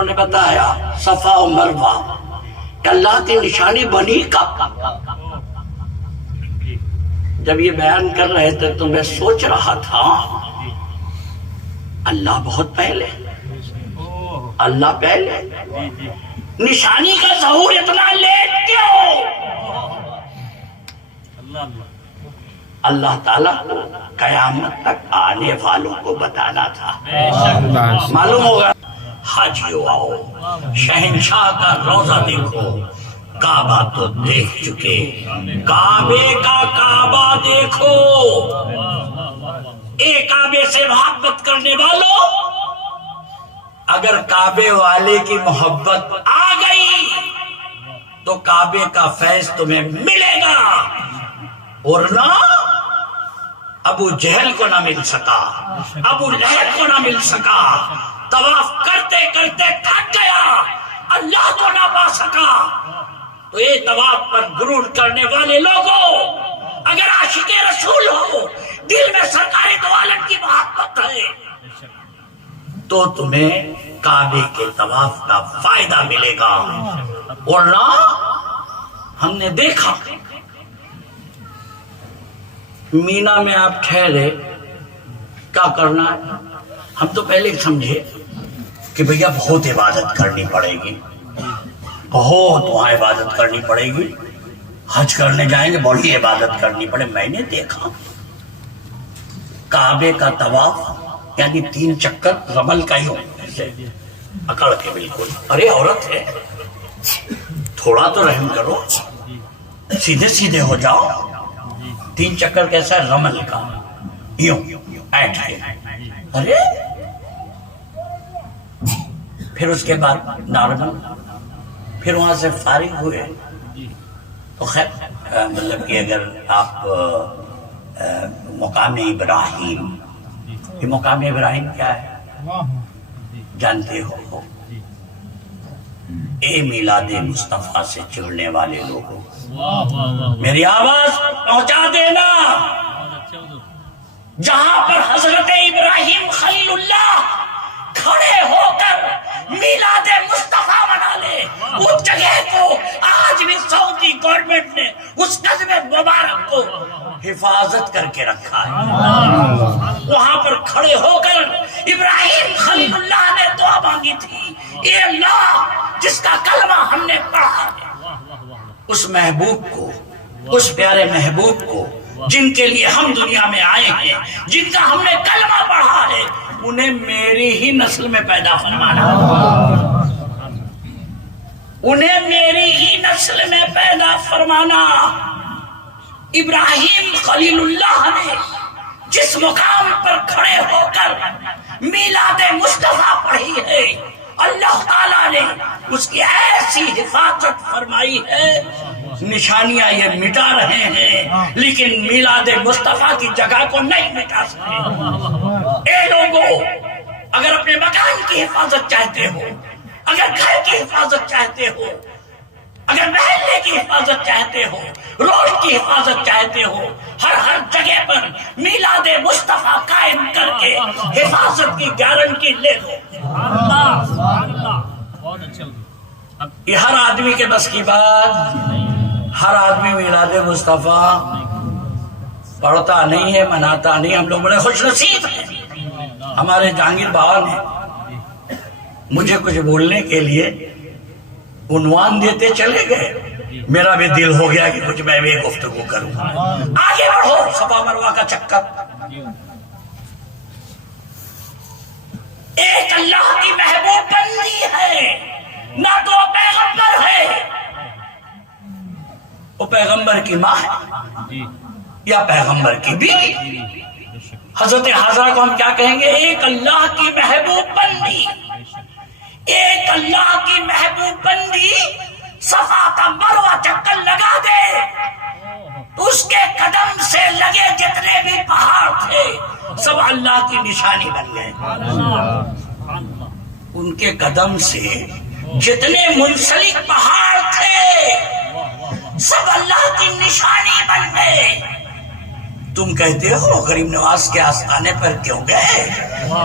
انہوں نے بتایا صفا و مروہ کہ اللہ کی نشانی بنی کب؟ جب یہ بیان کر رہے تھے تو میں سوچ رہا تھا اللہ بہت پہلے، اللہ پہلے، نشانی کا ظہور اتنا لیٹ کیوں؟ اللہ تعالیٰ کو قیامت تک آنے والوں کو بتانا تھا۔ معلوم ہوگا حاجیو آؤ شہنشاہ کا روضہ دیکھو، کعبہ تو دیکھ چکے، کعبے کا کعبہ دیکھو۔ ایک کعبے سے محبت کرنے والوں، اگر کعبے والے کی محبت آ گئی تو کعبے کا فیض تمہیں ملے گا، اور نہ ابو جہل کو نہ مل سکا، ابو لہب کو نہ مل سکا، طواف کرتے کرتے تھک گیا، اللہ کو نہ پا سکا۔ تو یہ طواف پر غرور کرنے والے لوگوں، اگر عاشق رسول ہو، دل میں سرکار دو عالم کی محبت ہے، تو تمہیں کعبے کے طواف کا فائدہ ملے گا۔ اور نہ ہم نے دیکھا مینا میں آپ ٹھہرے، کیا کرنا ہے؟ ہم تو پہلے سمجھے کہ بھیا بہت عبادت کرنی پڑے گی، بہت وہاں عبادت کرنی پڑے گی، حج کرنے جائیں گے بڑی عبادت کرنی پڑے۔ میں نے دیکھا کعبے کا طواف یعنی 3 چکر رمل کا ہی ہو، اکڑ کے بالکل۔ ارے عورت ہے، تھوڑا تو رحم کرو، سیدھے سیدھے ہو جاؤ۔ 3 چکر کیسا ہے؟ رمل کا، یوں ایٹ کے۔ ارے پھر اس کے بعد نارمل، پھر وہاں سے فارغ ہوئے تو خیر مطلب کہ اگر آپ مقام ابراہیم، یہ مقام ابراہیم کیا ہے جانتے ہو؟ اے میلاد مصطفیٰ سے چڑھنے والے لوگوں، میری آواز پہنچا دینا، جہاں پر حضرت ابراہیم خلیل اللہ کھڑے ہو کر میلاد مصطفیٰ منا لے، اس جگہ کو آج بھی سعودی گورنمنٹ نے اس قصبے مبارک کو حفاظت کر کے رکھا ہے۔ وہاں پر کھڑے ہو کر ابراہیم خلیل اللہ نے دعا مانگی تھی، اے اللہ جس کا کلمہ ہم نے پڑھا ہے، اس محبوب کو، اس پیارے محبوب کو جن کے لیے ہم دنیا میں آئے ہیں، جن کا ہم نے کلمہ پڑھا ہے، انہیں میری ہی نسل میں پیدا فرمانا، انہیں میری ہی نسل میں پیدا فرمانا۔ ابراہیم خلیل اللہ نے جس مقام پر کھڑے ہو کر میلاد مصطفیٰ پڑھی ہے، اللہ تعالیٰ نے اس کی ایسی حفاظت فرمائی ہے، نشانیاں یہ مٹا رہے ہیں لیکن میلاد مصطفیٰ کی جگہ کو نہیں مٹا سکتے۔ اے لوگوں، اگر اپنے مکان کی حفاظت چاہتے ہو، اگر گھر کی حفاظت چاہتے ہو، اگر محلے کی حفاظت چاہتے ہو، روڈ کی حفاظت چاہتے ہو، ہر جگہ پر میلاد مصطفیٰ قائم کر کے حفاظت کی گارنٹی لے لو۔ یہ ہر آدمی کے بس کی بات، ہر آدمی میلاد مصطفیٰ پڑھتا نہیں ہے، مناتا نہیں۔ ہم لوگ بڑے خوش نصیب ہیں، ہمارے جہانگیر بابا نے مجھے کچھ بولنے کے لیے عنوان دیتے چلے گئے، میرا بھی دل ہو گیا کہ کچھ میں بھی گفتگو کروں۔ آگے بڑھو، صفا مروہ کا چکر۔ ایک اللہ کی محبوب بندی ہے، نہ تو پیغمبر ہے، وہ پیغمبر کی ماں ہے یا پیغمبر کی بیوی۔ حضرت حاضرہ کو ہم کیا کہیں گے؟ ایک اللہ کی محبوب بندی، ایک اللہ کی محبوب بندی صفا کا مروہ چکر لگا دے تو اس کے قدم سے لگے جتنے بھی پہاڑ تھے سب اللہ کی نشانی بن گئے۔ ان کے قدم سے جتنے منسلک پہاڑ تھے سب اللہ کی نشانی بن گئے۔ تم کہتے ہو غریب نواز کے آستانے پر کیوں گئے؟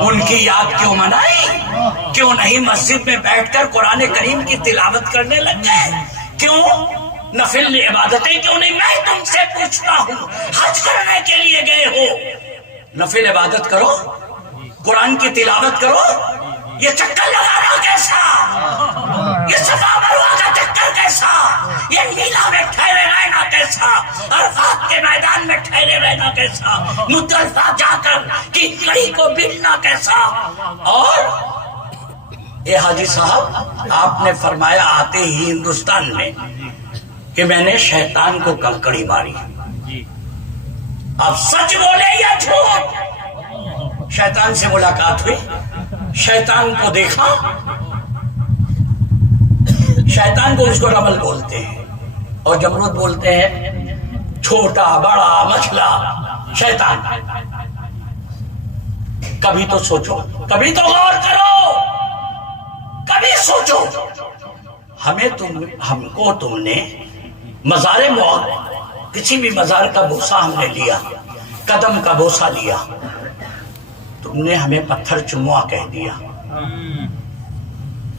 ان کی یاد کیوں منائی؟ کیوں نہیں مسجد میں بیٹھ کر قرآن کریم کی تلاوت کرنے لگ گئے؟ کیوں نفل عبادتیں کیوں نہیں؟ میں تم سے پوچھتا ہوں، حج کرنے کے لیے گئے ہو، نفل عبادت کرو، قرآن کی تلاوت کرو، یہ چکر لگانا کیسا؟ یہ صفا مروہ کا چکر کیسا؟ یہ مینا میں ٹھہرے رہنا کیسا؟ عرفات کے میدان میں ٹھہرے رہنا کیسا؟ مزدلفہ جا کر کیچڑی کو بننا کیسا؟ اور اے حاجی صاحب، آپ نے فرمایا آتے ہی ہندوستان میں کہ میں نے شیطان کو کنکڑی ماری، اب سچ بولے یا جھوٹ؟ شیطان سے ملاقات ہوئی، شیطان کو دیکھا، شیطان کو اس کو رمل بولتے ہیں اور جمرود بولتے ہیں چھوٹا بڑا مسئلہ شیطان۔ کبھی تو سوچو، کبھی تو غور کرو، کبھی سوچو، ہم کو تم نے مزار موت، کسی بھی مزار کا بوسہ ہم نے لیا، قدم کا بوسہ لیا، تم نے ہمیں پتھر چموا کہہ دیا۔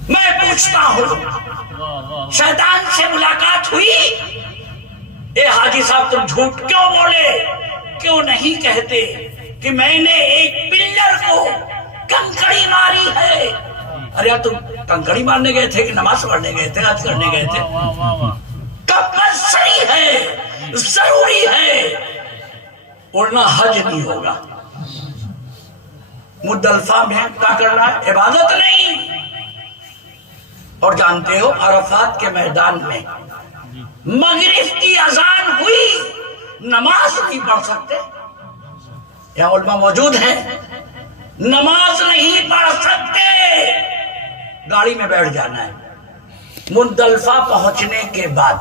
میں پوچھتا ہوں، شیطان سے ملاقات ہوئی؟ اے حاجی صاحب تم جھوٹ کیوں بولے؟ کیوں نہیں کہتے کہ میں نے ایک پلر کو کنکڑی ماری ہے؟ ارے یار تم کنکڑی مارنے گئے تھے کہ نماز پڑھنے گئے تھے، حج کرنے گئے تھے؟ کمپلسری ہے، ضروری ہے، ورنہ حج نہیں ہوگا۔ مزدلفہ میں کیا کرنا ہے؟ عبادت نہیں۔ اور جانتے ہو عرفات کے میدان میں مغرب کی اذان ہوئی، نماز نہیں پڑھ سکتے، یہاں علماء موجود ہیں، نماز نہیں پڑھ سکتے، گاڑی میں بیٹھ جانا ہے۔ مزدلفہ پہنچنے کے بعد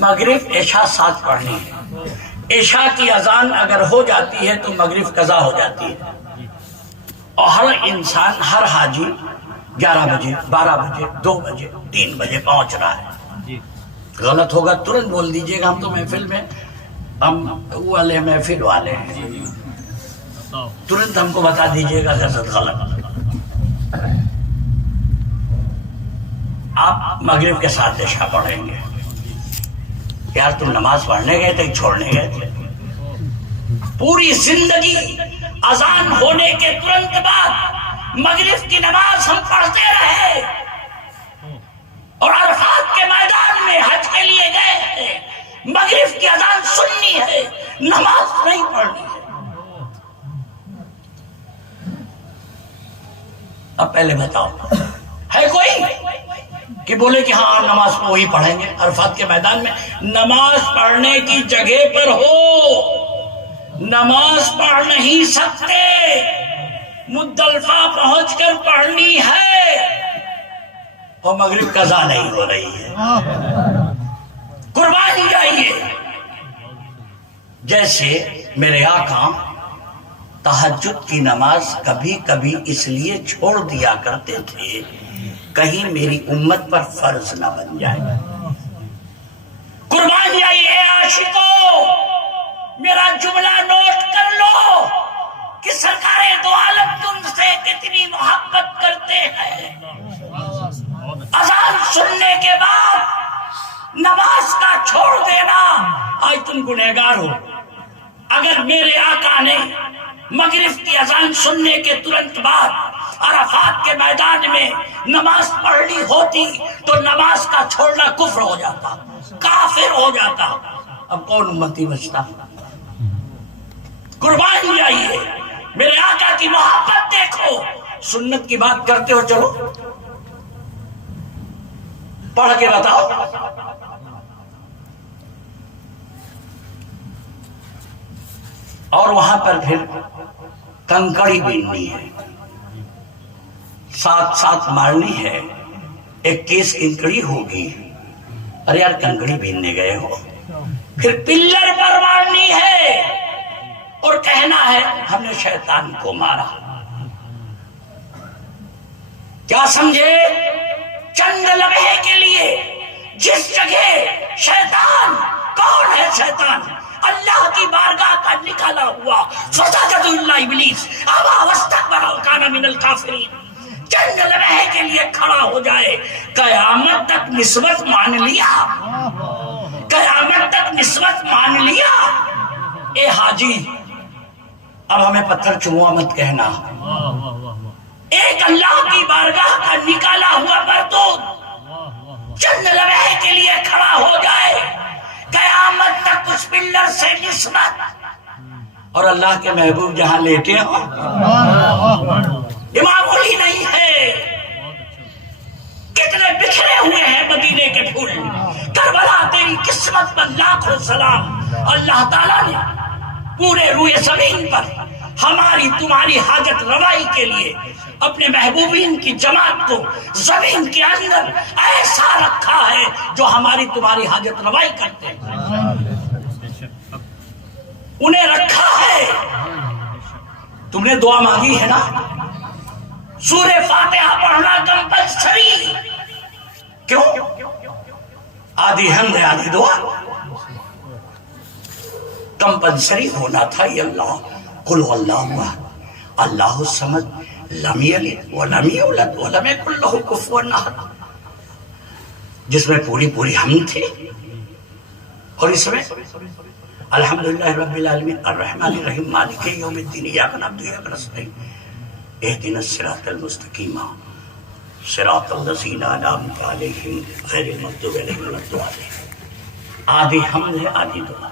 مغرب عشاء ساتھ پڑھنی ہے، عشاء کی اذان اگر ہو جاتی ہے تو مغرب قضا ہو جاتی ہے، اور ہر انسان، ہر حاجی 11 بجے 12 بجے 2 بجے 3 بجے پہنچ رہا ہے۔ غلط ہوگا ترنت بول دیجئے گا، ہم تو محفل میں، ہم والے محفل والے ہیں، ترنت ہم کو بتا دیجئے گا غلط۔ آپ مغرب کے ساتھ عشاء پڑھیں گے، یار تم نماز پڑھنے گئے تھے چھوڑنے گئے تھے؟ پوری زندگی اذان ہونے کے ترنت بعد مغرب کی نماز ہم پڑھتے رہے، اور عرفات کے میدان میں حج کے لیے گئے ہیں، مغرب کی اذان سننی ہے، نماز نہیں پڑھنی ہے۔ اب پہلے بتاؤ ہے کوئی کہ بولے کہ ہاں نماز کو وہی پڑھیں گے؟ عرفات کے میدان میں نماز پڑھنے کی جگہ پر ہو، نماز پڑھ نہیں سکتے، مزدلفہ پہنچ کر پڑھنی ہے، اور مغرب قضا نہیں ہو رہی ہے، قربانی جائیے۔ جیسے میرے آقا تہجد کی نماز کبھی کبھی اس لیے چھوڑ دیا کرتے تھے کہیں میری امت پر فرض نہ بن جائے۔ قربانی آئیے عاشقوں، میرا جملہ نوٹ کر لو کہ سرکار دو عالم تم سے کتنی محبت کرتے ہیں۔ اذان سننے کے بعد نماز کا چھوڑ دینا، آج تم گنہگار ہو۔ اگر میرے آقا نے مغرب کی اذان سننے کے ترنت بعد عرفات کے میدان میں نماز پڑھنی ہوتی تو نماز کا چھوڑنا کفر ہو جاتا، کافر ہو جاتا۔ اب کون امتی بچتا؟ قربانی جائیے، میرے آقا کی محبت دیکھو۔ سنت کی بات کرتے ہو، چلو پڑھ کے بتاؤ۔ اور وہاں پر پھر کنکڑی بیننی ہے، ساتھ ساتھ مارنی ہے، 21 کنکڑی ہوگی۔ ارے یار کنکڑی بیننے گئے ہو، پھر پلر پر مارنی ہے، اور کہنا ہے ہم نے شیطان کو مارا۔ کیا سمجھے؟ چند لمحے کے لیے جس جگہ شیطان، کون ہے شیطان؟ اللہ کی بارگاہ کا نکالا ہوا فسجد الا ابلیس ابا واستكبر وكان من الكافرین چند لمحے کے لیے کھڑا ہو جائے، قیامت تک نسبت مان لیا، قیامت تک نسبت مان لیا۔ اے حاجی اب ہمیں پتھر چوما مت کہنا، ایک اللہ کی بارگاہ کا نکالا ہوا مردود چند لمحے کے لیے کھڑا ہو جائے، قیامت تک اس پلر سے نسبت، اور اللہ کے محبوب جہاں لیٹے ہوں معمولی نہیں ہے۔ کتنے بکھرے ہوئے ہیں مدینے کے پھول، کربلا تیری قسمت پر لاکھوں سلام۔ اللہ تعالیٰ نے پورے روئے زمین پر ہماری تمہاری حاجت روائی کے لیے اپنے محبوبین کی جماعت کو زمین کے اندر ایسا رکھا ہے جو ہماری تمہاری حاجت روائی کرتے ہیں، انہیں رکھا ہے۔ تم نے دعا مانگی ہے نا، سورہ فاتحہ پڑھنا کمپلسری، کیوں؟ آدھی حمد آدھی دعا کمپلسری ہونا تھا۔ یہ اللہ قل هو اللہ احد اللہ الصمد لم یلد ولم یولد ولم یکن لہ کفوا احد، جس میں پوری حمد تھی، اور اس میں الحمدللہ رب العالمین الرحمن الرحیم مالک یوم الدین ایاک نعبد و ایاک نستعین اہدنا الصراط المستقیم صراط الذین انعمت علیہم غیر المغضوب علیہم ولا الضالین۔ آدھی حمد ہے آدھی دعا۔